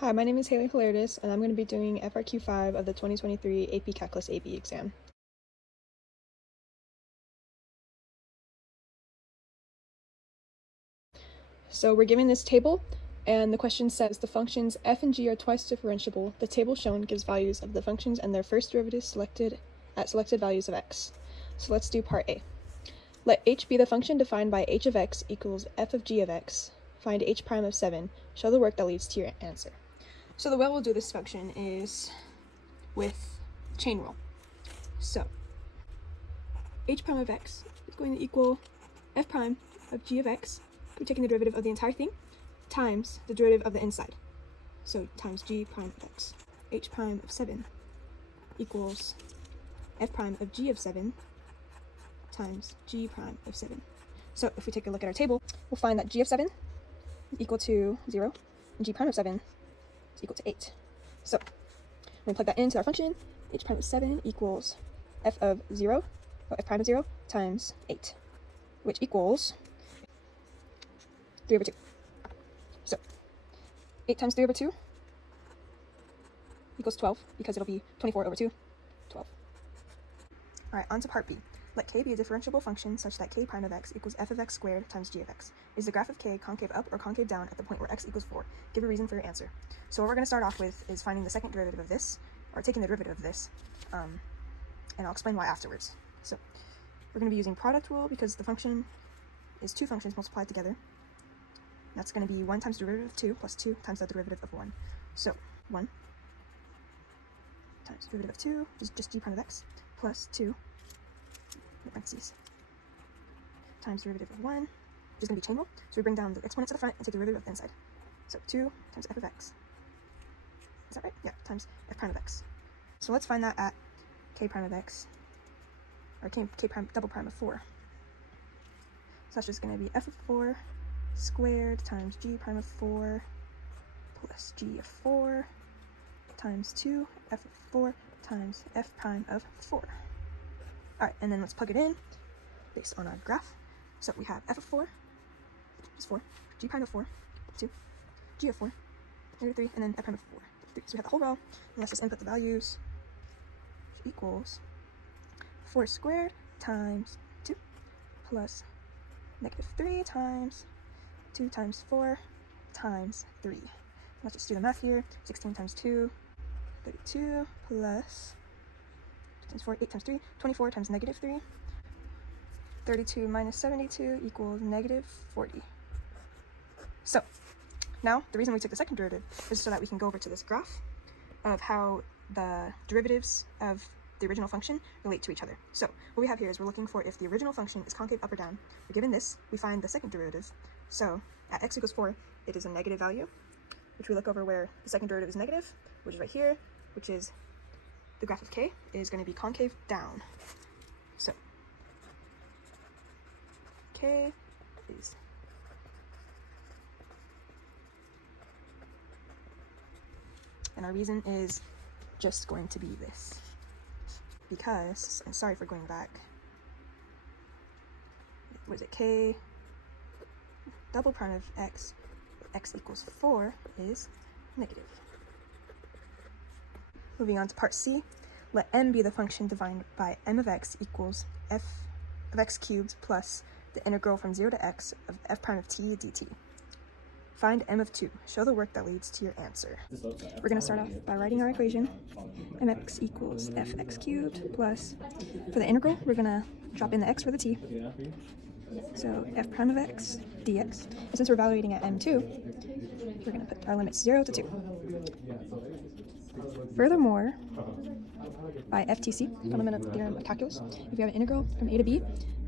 Hi, my name is Haley Hilarious, and I'm going to be doing FRQ 5 of the 2023 AP Calculus AB exam. So we're given this table, and the question says the functions f and g are twice differentiable. The table shown gives values of the functions and their first derivatives selected at selected values of x. So let's do part A. Let h be the function defined by h of x equals f of g of x. Find h prime of 7. Show the work that leads to your answer. So the way we'll do this function is with chain rule. So h prime of x is going to equal f prime of g of x. We're taking the derivative of the entire thing times the derivative of the inside. So times g prime of x. H prime of 7 equals f prime of g of 7 times g prime of 7. So if we take a look at our table, we'll find that g of 7 is equal to 0 and g prime of 7 is equal to 8. So when we plug that into our function, h prime of 7 equals f of 0, or f prime of 0 times 8, which equals 3 over 2. So 8 times 3 over 2 equals 12, because it'll be 24 over 2, 12. All right, on to part B. Let k be a differentiable function such that k prime of x equals f of x squared times g of x. Is the graph of k concave up or concave down at the point where x equals 4? Give a reason for your answer. So what we're going to start off with is finding the second derivative of this, or taking the derivative of this, and I'll explain why afterwards. So we're going to be using product rule because the function is two functions multiplied together. That's going to be 1 times derivative of 2 plus 2 times the derivative of 1. So 1 times derivative of 2 is just g prime of x plus 2 parentheses times derivative of 1, which is going to be chain rule. So we bring down the exponents to the front and take the derivative of the inside. So 2 times f of x. Is that right? Yeah, times f prime of x. So let's find that at k prime of x, or k prime double prime of 4. So that's just going to be f of 4 squared times g prime of 4 plus g of 4 times 2 f of 4 times f prime of 4. Alright, and then let's plug it in based on our graph. So we have f of 4 is 4, g prime of 4, 2, g of 4, negative 3, and then f prime of 4, 3. So we have the whole row, and let's just input the values, which equals 4 squared times 2 plus negative 3 times 2 times 4 times 3. Let's just do the math here. 16 times 2, 32, plus 2 times 4, 8 times 3, 24 times negative 3. 32 minus 72 equals negative 40. So now the reason we took the second derivative is so that we can go over to this graph of how the derivatives of the original function relate to each other. So what we have here is we're looking for if the original function is concave up or down. We're given this, we find the second derivative. So at x equals 4, it is a negative value, which we look over where the second derivative is negative, which is right here, which is the graph of k is going to be concave down. So k is and our reason is just going to be this. Because, and sorry for going back, what is it, k double prime of x equals 4 is negative. Moving on to part C, let m be the function defined by m of x equals f of x cubed plus the integral from 0 to x of f prime of t dt. Find m of 2. Show the work that leads to your answer. We're going to start off by writing our equation. mx equals fx cubed plus, for the integral, we're going to drop in the x for the t. So f prime of x dx. And since we're evaluating at m2, we're going to put our limits 0 to 2. Furthermore, by FTC, fundamental theorem of calculus, if you have an integral from a to b,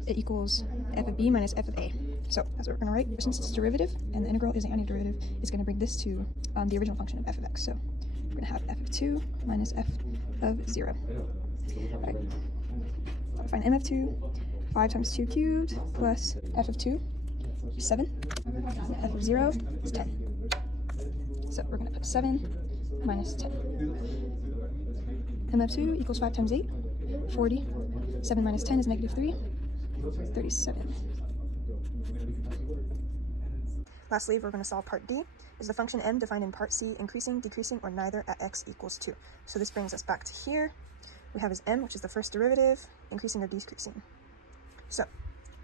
it equals f of b minus f of a. So that's what we're going to write. Since it's a derivative and the integral is an antiderivative, it's going to bring this to the original function of f of x. So we're going to have f of 2 minus f of 0. All right. Find m of 2. 5 times 2 cubed plus f of 2 is 7. F of 0 is 10. So we're going to put 7 minus 10. M of 2 equals 5 times 8, 40. 7 minus 10 is negative 3, 37. Lastly, we're going to solve part D. Is the function m defined in part C increasing, decreasing, or neither at x equals 2? So this brings us back to here. We have as m, which is the first derivative, increasing or decreasing. So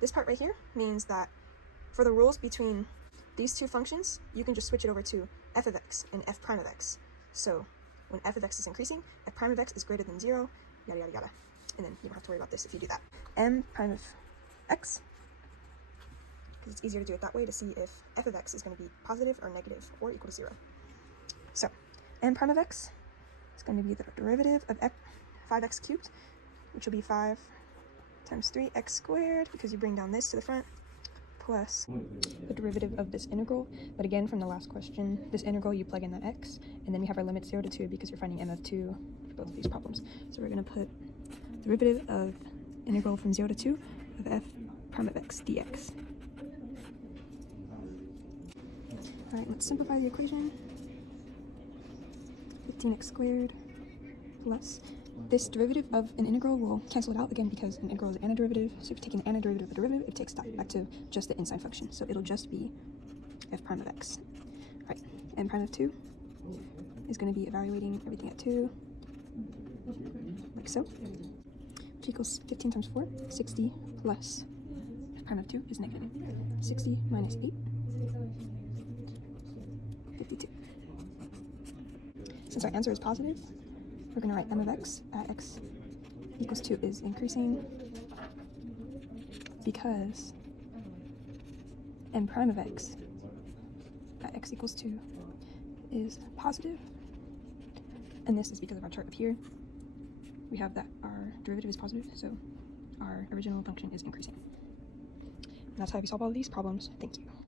this part right here means that for the rules between these two functions, you can just switch it over to f of x and f prime of x. So when f of x is increasing, f prime of x is greater than 0, yada yada yada. And then you don't have to worry about this if you do that. M prime of x, because it's easier to do it that way to see if f of x is going to be positive or negative or equal to 0. So m prime of x is going to be the derivative of 5x cubed, which will be 5 times 3x squared, because you bring down this to the front, plus the derivative of this integral. But again, from the last question, this integral, you plug in that x, and then we have our limit 0 to 2 because you're finding m of 2 for both of these problems. So we're going to put derivative of integral from 0 to 2 of f prime of x dx. All right, let's simplify the equation. 15x squared plus this derivative of an integral will cancel it out again because an integral is an antiderivative. So if you're taking the antiderivative of a derivative, it takes that back to just the inside function. So it'll just be f prime of x. All right, m prime of 2 is going to be evaluating everything at 2, like so, which equals 15 times 4, 60, plus f prime of 2 is negative. 60 minus 8, 52. Since our answer is positive, we're going to write m of x at x equals 2 is increasing because m prime of x at x equals 2 is positive. And this is because of our chart up here. We have that our derivative is positive, so our original function is increasing. And that's how we solve all of these problems. Thank you.